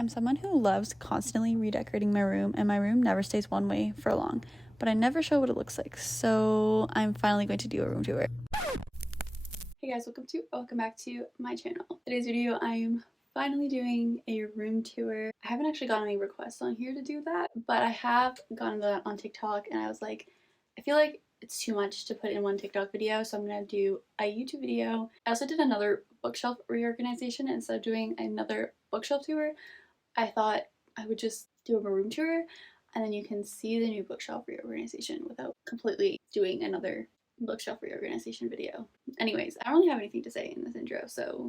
I'm someone who loves constantly redecorating my room, and my room never stays one way for long, but I never show what it looks like, so I'm finally going to do a room tour. Hey guys, welcome back to my channel. Today's video, I'm finally doing a room tour. I haven't actually gotten any requests on here to do that, but I have gotten that on TikTok, and I was like, I feel like it's too much to put in one TikTok video, so I'm gonna do a YouTube video. I also did another bookshelf reorganization. Instead of doing another bookshelf tour, I thought I would just do a room tour, and then you can see the new bookshelf reorganization without completely doing another bookshelf reorganization video. Anyways, I don't really have anything to say in this intro, so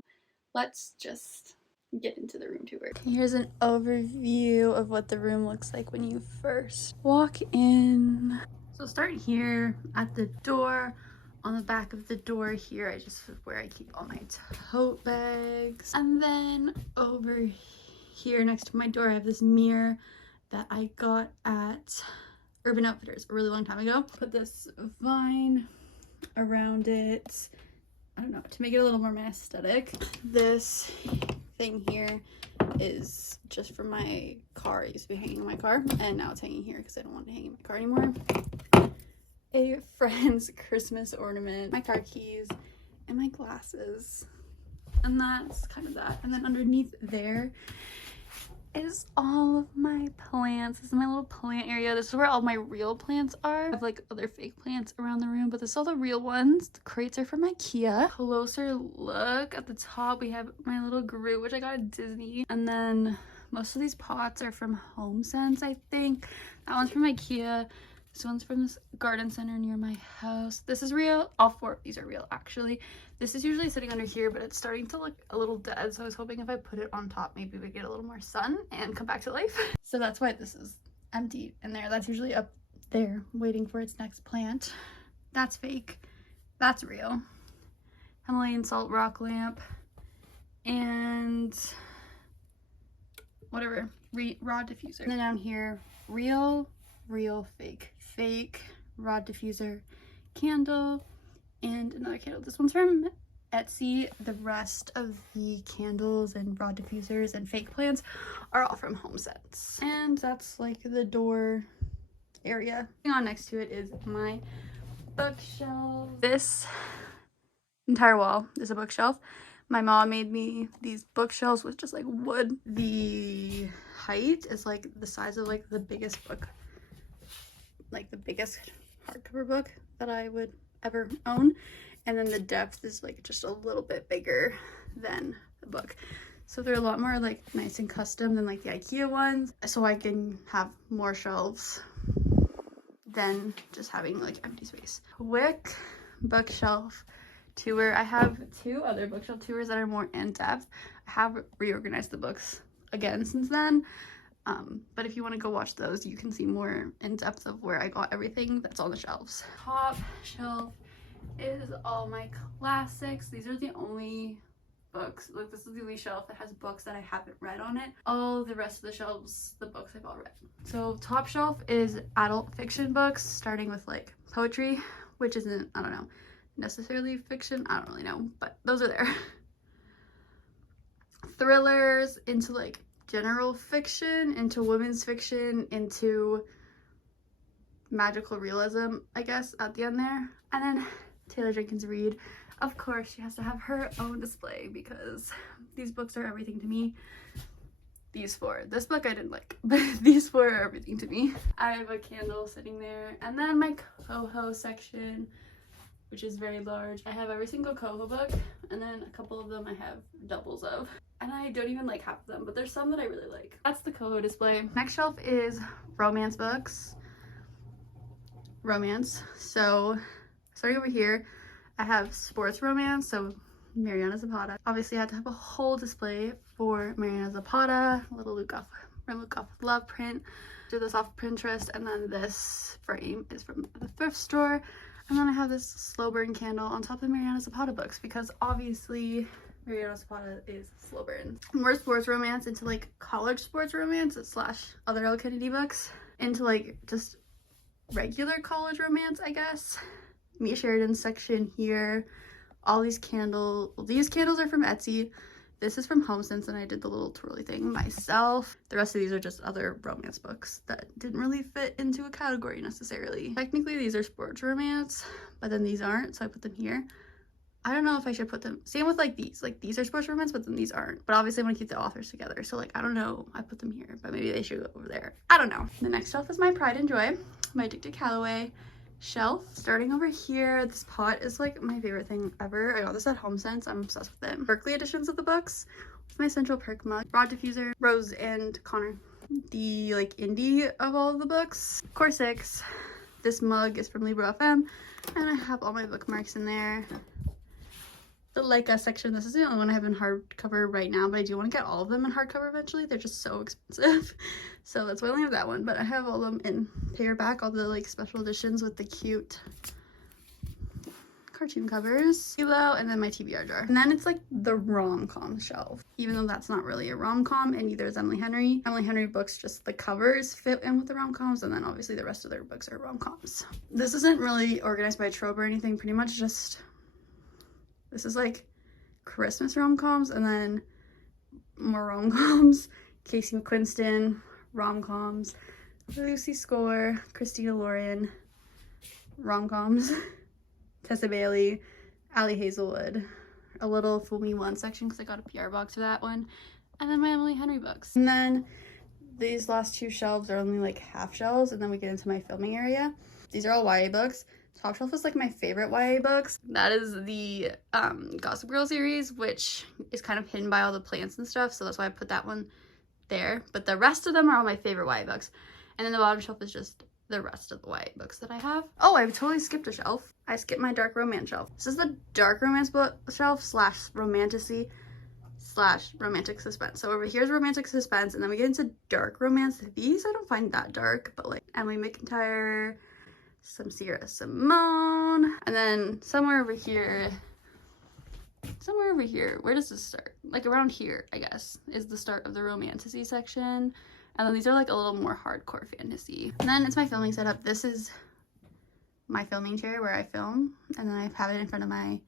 let's just get into the room tour. Here's an overview of what the room looks like when you first walk in. So start here at the door. On the back of the door here, where I keep all my tote bags. And then over here next to my door, I have this mirror that I got at Urban Outfitters a really long time ago. Put this vine around it, I don't know, to make it a little more my aesthetic. This thing here is just from my car. It used to be hanging in my car, and now it's hanging here because I don't want it hanging in my car anymore. A friend's Christmas ornament, my car keys, and my glasses. And that's kind of that. And then underneath there is all of my plants. This is my little plant area. This is where all my real plants are. I have like other fake plants around the room, but this is all the real ones. The crates are from IKEA. Closer look at the top, we have my little Groot, which I got at Disney. And then most of these pots are from HomeSense, I think. That one's from IKEA. This one's from this garden center near my house. This is real. All four of these are real, actually. This is usually sitting under here, but it's starting to look a little dead, so I was hoping if I put it on top, maybe we get a little more sun and come back to life. So that's why this is empty in there. That's usually up there waiting for its next plant. That's fake. That's real. Himalayan salt rock lamp and whatever, rod diffuser. And then down here, real, fake. Fake rod diffuser candle and another candle. This one's from Etsy. The rest of the candles and rod diffusers and fake plants are all from HomeSense. And that's like the door area. On next to it is my bookshelf. This entire wall is a bookshelf. My mom made me these bookshelves with just like wood. The height is like the size of like the biggest book, like the biggest hardcover book that I would ever own, and then the depth is like just a little bit bigger than the book, so they're a lot more like nice and custom than like the IKEA ones, so I can have more shelves than just having like empty space. Quick bookshelf tour. I have two other bookshelf tours that are more in-depth. I have reorganized the books again since then. But if you want to go watch those, you can see more in depth of where I got everything that's on the shelves. Top shelf is all my classics. These are the only books, like this is the only shelf that has books that I haven't read on it. All the rest of the shelves, the books I've all read. So top shelf is adult fiction books, starting with like poetry, which isn't, I don't know, necessarily fiction. I don't really know, but those are there. Thrillers, into like general fiction, into women's fiction, into magical realism, I guess, at the end there. And then Taylor Jenkins Reid. Of course, she has to have her own display because these books are everything to me. These four. This book I didn't like, but these four are everything to me. I have a candle sitting there. And then my coho section, which is very large. I have every single coho book, and then a couple of them I have doubles of. And I don't even like half of them, but there's some that I really like. That's the coho display. Next shelf is romance books. Romance. So starting over here, I have sports romance, so Mariana Zapata. Obviously I had to have a whole display for Mariana Zapata, a little Luke Off love print. Do this off Pinterest, and then this frame is from the thrift store. And then I have this slow burn candle on top of the Mariana Zapata books because obviously Mariana Zapata is slow burn. More sports romance, into like college sports romance / other Elle Kennedy books, into like just regular college romance, I guess. Mia Sheridan's section here. All these candles are from Etsy. This is from HomeSense, and I did the little twirly thing myself. The rest of these are just other romance books that didn't really fit into a category necessarily. Technically, these are sports romance, but then these aren't, so I put them here. I don't know if I should put them, same with like these are sports romance, but then these aren't. But obviously I want to keep the authors together, so like, I don't know, I put them here, but maybe they should go over there. I don't know. The next shelf is my Pride and Joy, my Addicted Calloway shelf. Starting over here, this pot is like my favorite thing ever. I got this at HomeSense. I'm obsessed with it. Berkeley editions of the books with my Central Perk mug, Rod Diffuser, Rose and Connor. The like indie of all of the books. Core 6. This mug is from Libro FM, and I have all my bookmarks in there. The Leica section, this is the only one I have in hardcover right now, but I do want to get all of them in hardcover eventually. They're just so expensive. So that's why I only have that one, but I have all of them in paperback, all the like special editions with the cute cartoon covers. Kilo, and then my TBR jar. And then it's like the rom-com shelf, even though that's not really a rom-com, and neither is Emily Henry. Emily Henry books, just the covers fit in with the rom-coms, and then obviously the rest of their books are rom-coms. This isn't really organized by trope or anything, pretty much just, this is like Christmas rom-coms, and then more rom-coms. Casey McQuiston, rom-coms. Lucy Score, Christina Lauren, rom-coms. Tessa Bailey, Allie Hazelwood. A little Fool Me Once section because I got a PR box for that one. And then my Emily Henry books. And then these last two shelves are only like half shelves, and then we get into my filming area. These are all YA books. Top shelf is like my favorite YA books. That is the Gossip Girl series, which is kind of hidden by all the plants and stuff, so that's why I put that one there. But the rest of them are all my favorite YA books. And then the bottom shelf is just the rest of the YA books that I have. Oh, I totally skipped a shelf. I skipped my dark romance shelf. This is the dark romance book shelf slash romantasy slash romantic suspense. So over here's romantic suspense, and then we get into dark romance. These I don't find that dark, but like Emily McIntyre, some Sierra Simone, and then somewhere over here, where does this start? Like around here, I guess, is the start of the romantasy section. And then these are like a little more hardcore fantasy. And then it's my filming setup. This is my filming chair where I film, and then I have it in front of my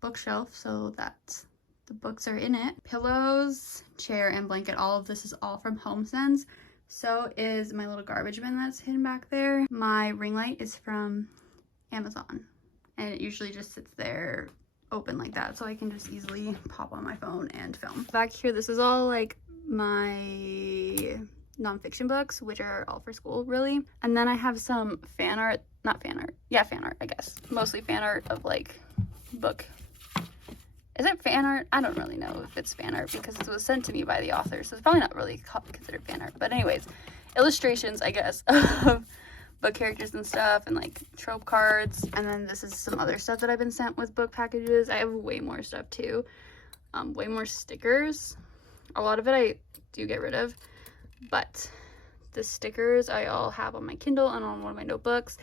bookshelf so that the books are in it. Pillows, chair, and blanket, all of this is all from HomeSense. So is my little garbage bin that's hidden back there. My ring light is from Amazon, and it usually just sits there open like that, so I can just easily pop on my phone and film. Back here, this is all like my nonfiction books, which are all for school really. And then I have some fan art, fan art, I guess. Mostly fan art of like book. Is it fan art? I don't really know if it's fan art because it was sent to me by the author, so it's probably not really considered fan art. But anyways, illustrations, I guess, of book characters and stuff, and like trope cards. And then this is some other stuff that I've been sent with book packages. I have way more stuff too. Way more stickers. A lot of it I do get rid of, but the stickers I all have on my Kindle and on one of my notebooks.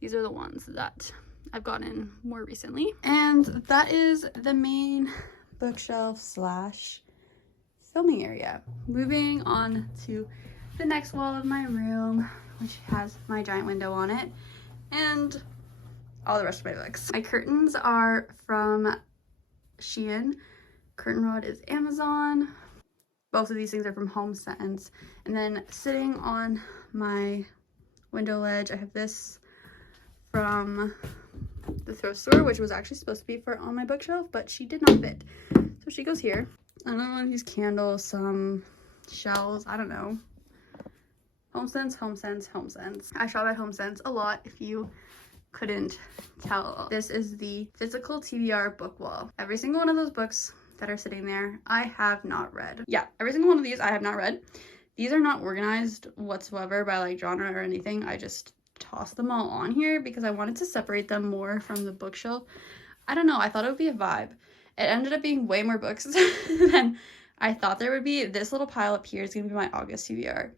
These are the ones that I've gotten more recently. And that is the main bookshelf slash filming area. Moving on to the next wall of my room, which has my giant window on it and all the rest of my books. My curtains are from Shein. Curtain rod is Amazon. Both of these things are from HomeSense. And then sitting on my window ledge, I have this from the thrift store, which was actually supposed to be for on my bookshelf, but she did not fit. So she goes here. I don't know, these candles, some shells, I don't know. HomeSense, HomeSense, HomeSense. I shop at HomeSense a lot, if you couldn't tell. This is the physical TBR book wall. Every single one of those books that are sitting there, I have not read. Yeah, every single one of these I have not read. These are not organized whatsoever by like genre or anything. I just tossed them all on here because I wanted to separate them more from the bookshelf. I don't know, I thought it would be a vibe. It ended up being way more books than I thought there would be. This little pile up here is gonna be my August TBR,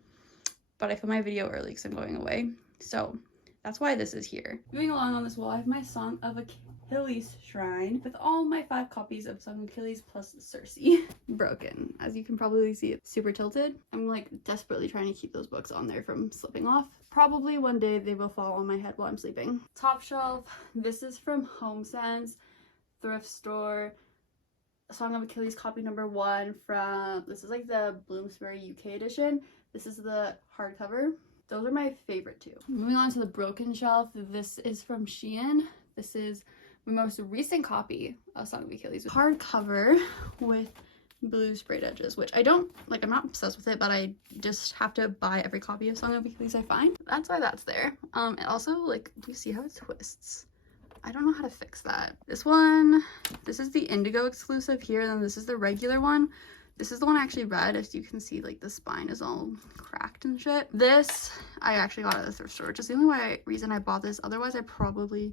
but I filmed my video early because I'm going away, so that's why this is here. Moving along on this wall, I have my Song of Achilles shrine with all my 5 copies of Song of Achilles plus Circe. Broken, as you can probably see, it's super tilted. I'm like desperately trying to keep those books on there from slipping off. Probably one day they will fall on my head while I'm sleeping. Top shelf, this is from HomeSense, thrift store, Song of Achilles copy number 1 from, this is like the Bloomsbury UK edition. This is the hardcover. Those are my favorite 2. Moving on to the broken shelf, this is from Shein. This is my most recent copy of Song of Achilles. Hardcover with blue sprayed edges, which I don't, like, I'm not obsessed with it, but I just have to buy every copy of Song of Achilles I find. That's why that's there. And also, like, do you see how it twists? I don't know how to fix that. This one, this is the Indigo exclusive here, and then this is the regular one. This is the one I actually read. As you can see, like, the spine is all cracked and shit. This, I actually got at the thrift store, which is the only reason I bought this. Otherwise, I probably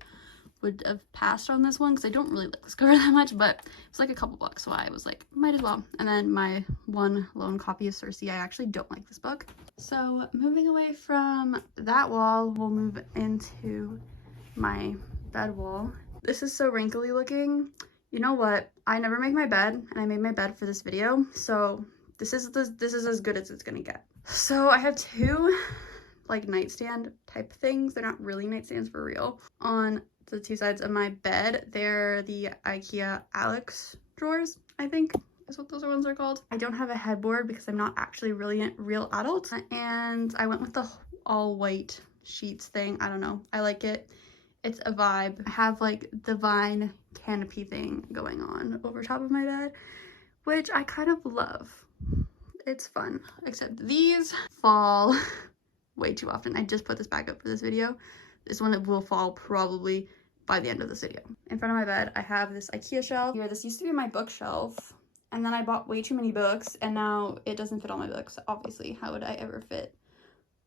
would have passed on this one because I don't really like this cover that much, but it's like a couple bucks, so I was like, might as well. And then my one lone copy of Circe. I actually don't like this book. So moving away from that wall, we'll move into my bed wall. This is so wrinkly looking. You know what? I never make my bed, and I made my bed for this video, so this is as good as it's gonna get. So I have 2 like nightstand type things. They're not really nightstands for real. On the 2 sides of my bed, they're the IKEA Alex drawers, I think is what those ones are called. I don't have a headboard because I'm not actually really a real adult, and I went with the all white sheets thing. I don't know, I like it. It's a vibe. I have like the vine canopy thing going on over top of my bed, which I kind of love. It's fun, except these fall way too often. I just put this back up for this video. This one will fall probably by the end of this video. In front of my bed, I have this IKEA shelf here. This used to be my bookshelf, and then I bought way too many books, and now it doesn't fit all my books. Obviously, how would I ever fit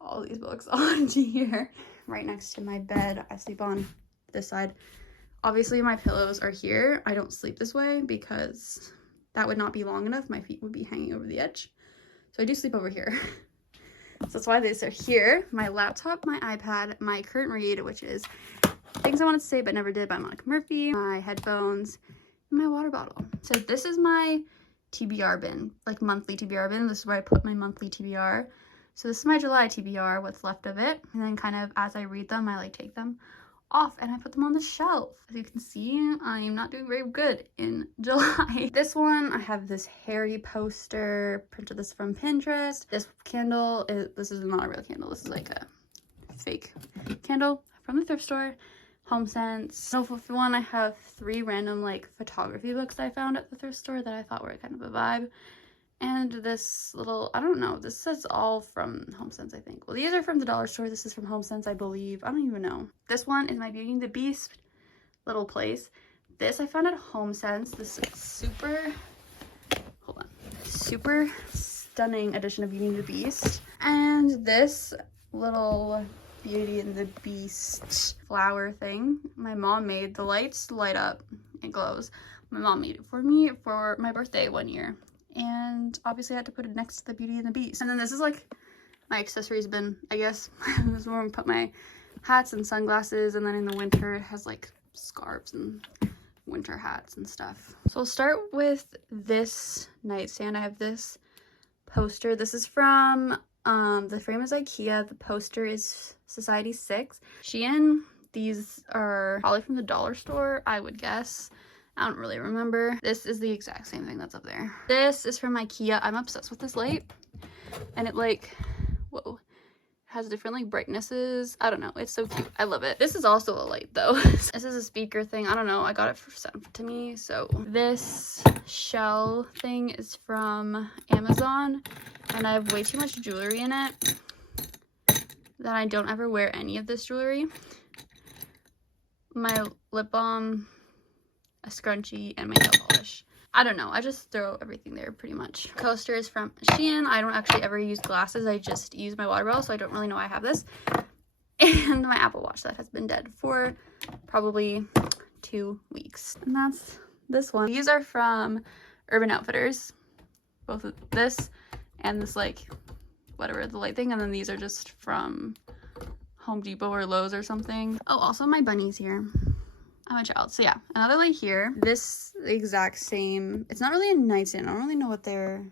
all these books onto here? Right next to my bed, I sleep on this side. Obviously, my pillows are here. I don't sleep this way because that would not be long enough. My feet would be hanging over the edge. So I do sleep over here. So that's why these are here. My laptop, my iPad, my current read, which is Things I Wanted to Say But Never Did by Monica Murphy, my headphones, and my water bottle. So this is my TBR bin, like monthly TBR bin. This is where I put my monthly TBR. So this is my July TBR, what's left of it. And then kind of as I read them, I like take them off and I put them on the shelf. As you can see, I'm not doing very good in July. This one, I have this Harry poster, printed this from Pinterest. This candle, this is not a real candle. This is like a fake candle from the thrift store. HomeSense. So for one, I have 3 random like photography books I found at the thrift store that I thought were kind of a vibe. And this little, I don't know, this says all from HomeSense, I think. Well, these are from the dollar store. This is from HomeSense, I believe. I don't even know. This one is my Beauty and the Beast little place. This I found at HomeSense. This is super stunning edition of Beauty and the Beast. And this little Beauty and the Beast flower thing my mom made. The lights light up, it glows. My mom made it for me for my birthday one year. And obviously I had to put it next to the Beauty and the Beast. And then this is like my accessories bin, I guess. This is where I put my hats and sunglasses, and then in the winter it has like scarves and winter hats and stuff. So I'll start with this nightstand. I have this poster. This is from the frame is IKEA. The poster is Society 6. Shein, these are probably from the dollar store, I would guess. I don't really remember. This is the exact same thing that's up there. This is from IKEA. I'm obsessed with this light. And it like, whoa, has different like brightnesses. I don't know. It's so cute. I love it. This is also a light though. This is a speaker thing. I don't know. I got it for sent to me. So this shell thing is from Amazon. And I have way too much jewelry in it that I don't ever wear any of this jewelry. My lip balm, a scrunchie, and my nail polish. I don't know. I just throw everything there pretty much. Coaster is from Shein. I don't actually ever use glasses. I just use my water bottle, so I don't really know why I have this. And my Apple Watch that has been dead for probably 2 weeks. And that's this one. These are from Urban Outfitters. Both of this and this like whatever the light thing. And then these are just from Home Depot or Lowe's or something. Oh, also my bunnies here. I'm a child. So yeah, another light here. This exact same, it's not really a nightstand. I don't really know what they're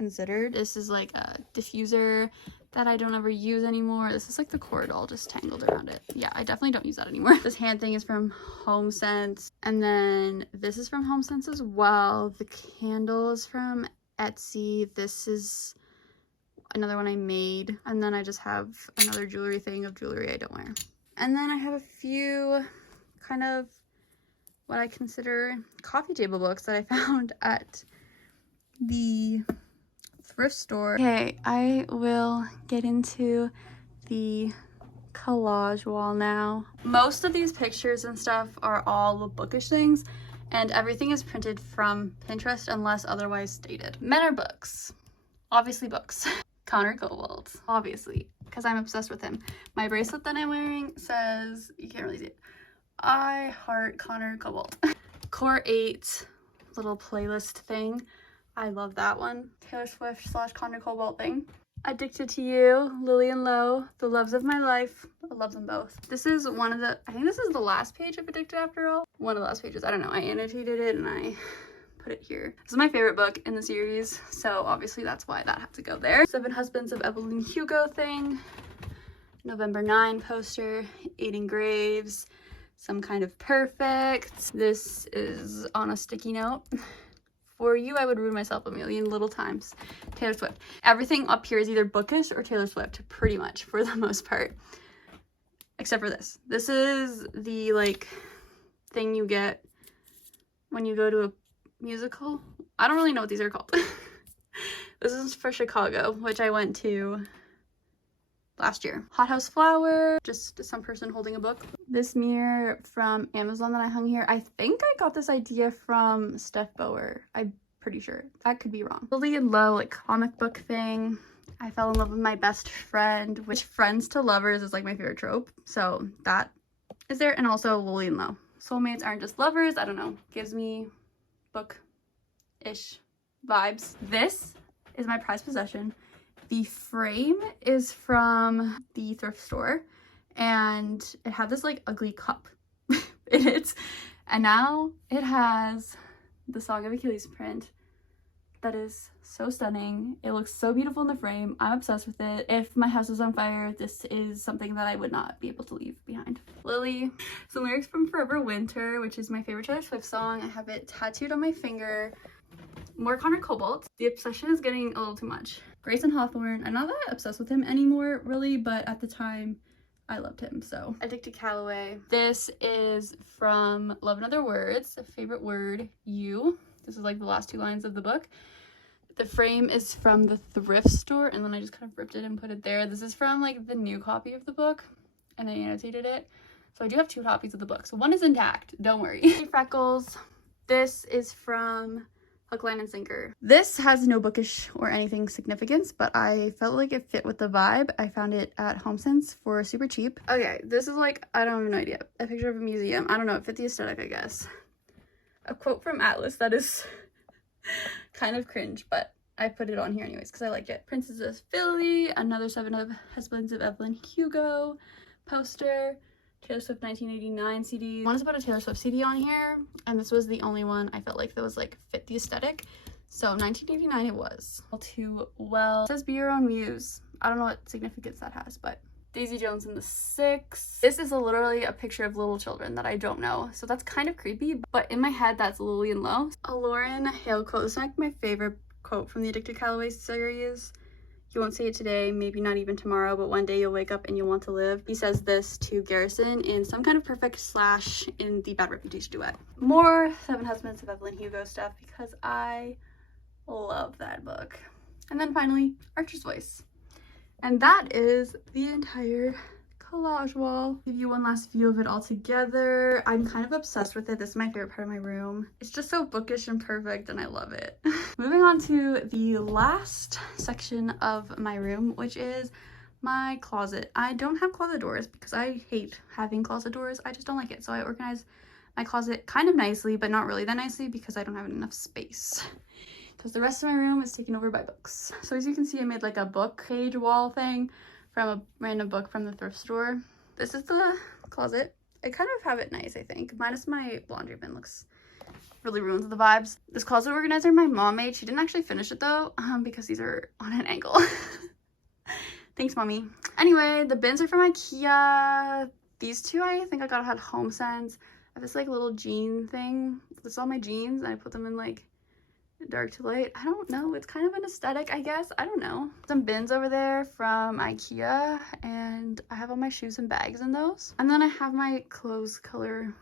considered. This is like a diffuser that I don't ever use anymore. This is like the cord all just tangled around it. Yeah, I definitely don't use that anymore. This hand thing is from HomeSense. And then this is from HomeSense as well. The candle is from Etsy. This is another one I made. And then I just have another jewelry thing of jewelry I don't wear. And then I have a few kind of what I consider coffee table books that I found at the thrift store. Okay, I will get into the collage wall now. Most of these pictures and stuff are all bookish things, and everything is printed from Pinterest unless otherwise stated. Men are books. Obviously books. Connor Cobalt, obviously, because I'm obsessed with him. My bracelet that I'm wearing says, you can't really see it, I heart Connor Cobalt. Core 8 little playlist thing. I love that one. Taylor Swift / Connor Cobalt thing. Addicted to You, Lily and Lowe, The Loves of My Life. I love them both. This is one of the, I think this is the last page of Addicted After All. One of the last pages, I don't know. I annotated it and I put it here. This is my favorite book in the series, so obviously that's why that had to go there. 7 Husbands of Evelyn Hugo thing. November 9 poster. 8 Engraves. Some Kind of Perfect. This is on a sticky note. For You, I Would Ruin Myself a Million Little Times. Taylor Swift. Everything up here is either bookish or Taylor Swift, pretty much, for the most part. Except for this. This is the, like, thing you get when you go to a musical. I don't really know what these are called. This is for Chicago, which I went to last year. Hothouse Flower, just some person holding a book. This mirror from Amazon that I hung here. I think I got this idea from Steph Bower. I'm pretty sure. That could be wrong. Lily and Lowe, like comic book thing. I fell in love with my best friend, which friends to lovers is like my favorite trope. So that is there. And also Lily and Lowe. Soulmates aren't just lovers. I don't know. Gives me book-ish vibes. This is my prized possession. The frame is from the thrift store, and it had this like ugly cup in it, and now it has the Song of Achilles print that is so stunning. It looks so beautiful in the frame. I'm obsessed with it. If my house was on fire, this is something that I would not be able to leave behind. Lily, some lyrics from Forever Winter, which is my favorite Taylor Swift song. I have it tattooed on my finger. More Connor Cobalt. The obsession is getting a little too much. Grayson Hawthorne. I'm not that obsessed with him anymore, really, but at the time, I loved him, so. Addicted Calloway. This is from Love and Other Words, a favorite word, you. This is like the last 2 lines of the book. The frame is from the thrift store, and then I just kind of ripped it and put it there. This is from like the new copy of the book, and I annotated it. So I do have 2 copies of the book. So one is intact, don't worry. Freckles. This is from Hook, Line, and Sinker. This has no bookish or anything significance, but I felt like it fit with the vibe. I found it at HomeSense for super cheap. Okay, this is like, I don't have no idea. A picture of a museum. I don't know, it fit the aesthetic, I guess. A quote from Atlas that is kind of cringe, but I put it on here anyways because I like it. Princess of Philly, another 7 of Husbands of Evelyn Hugo poster. Taylor Swift 1989 CD. One is about a Taylor Swift CD on here, and this was the only one I felt like that was like fit the aesthetic. So 1989 it was. All too well. It says Be Your Own Muse. I don't know what significance that has, but Daisy Jones and the Six. This is literally a picture of little children that I don't know, so that's kind of creepy, but in my head that's Lily and Lowe. A Lauren Hale quote. This is like my favorite quote from the Addicted Calloway series. You won't see it today, maybe not even tomorrow, but one day you'll wake up and you'll want to live. He says this to Garrison in Some Kind of Perfect / in the Bad Reputation duet. More 7 Husbands of Evelyn Hugo stuff because I love that book. And then finally, Archer's Voice. And that is the entire collage wall. Give you one last view of it all together. I'm kind of obsessed with it. This is my favorite part of my room. It's just so bookish and perfect and I love it. Moving on to the last section of my room, which is my closet. I don't have closet doors because I hate having closet doors. I just don't like it. So I organize my closet kind of nicely, but not really that nicely because I don't have enough space. Because the rest of my room is taken over by books. So as you can see, I made like a book page wall thing from a random book from the thrift store. This is the closet. I kind of have it nice, I think. Minus my laundry bin looks really ruins the vibes. This closet organizer my mom made. She didn't actually finish it though, because these are on an angle. Thanks, mommy. Anyway, the bins are from IKEA. These two I think I got at HomeSense. I have this like little jean thing. This is all my jeans, and I put them in like dark to light. I don't know. It's kind of an aesthetic, I guess. I don't know. Some bins over there from IKEA, and I have all my shoes and bags in those. And then I have my clothes color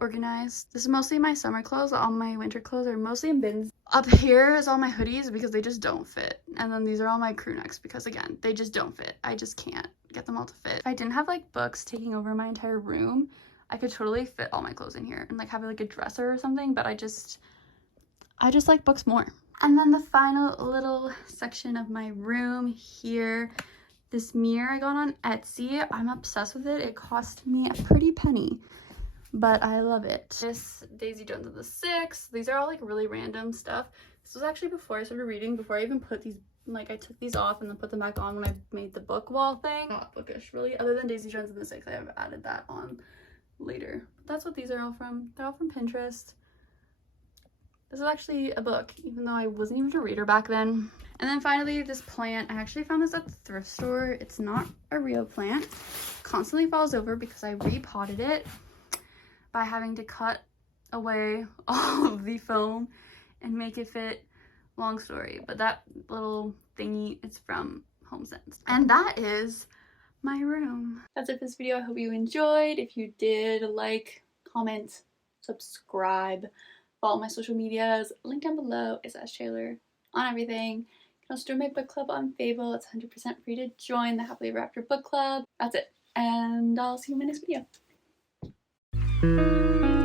organized. This is mostly my summer clothes. All my winter clothes are mostly in bins. Up here is all my hoodies because they just don't fit. And then these are all my crew necks because, again, they just don't fit. I just can't get them all to fit. If I didn't have like books taking over my entire room, I could totally fit all my clothes in here and like have like a dresser or something, but I just like books more. And then the final little section of my room here, this mirror I got on Etsy. I'm obsessed with it. It cost me a pretty penny, but I love it. This Daisy Jones and the Six. These are all like really random stuff. This was actually before I started reading, before I even put these, like I took these off and then put them back on when I made the book wall thing. Not bookish really, other than Daisy Jones and the Six. I have added that on later. But that's what these are all from. They're all from Pinterest. This is actually a book, even though I wasn't even a reader back then. And then finally, this plant. I actually found this at the thrift store. It's not a real plant. Constantly falls over because I repotted it by having to cut away all of the foam and make it fit. Long story, but that little thingy is from HomeSense. And that is my room. That's it for this video. I hope you enjoyed. If you did, like, comment, subscribe. Follow my social medias, link down below. itsashtaylor on everything. You can also join my book club on Fable. It's 100% free to join the Happily Ever After book club. That's it, and I'll see you in my next video.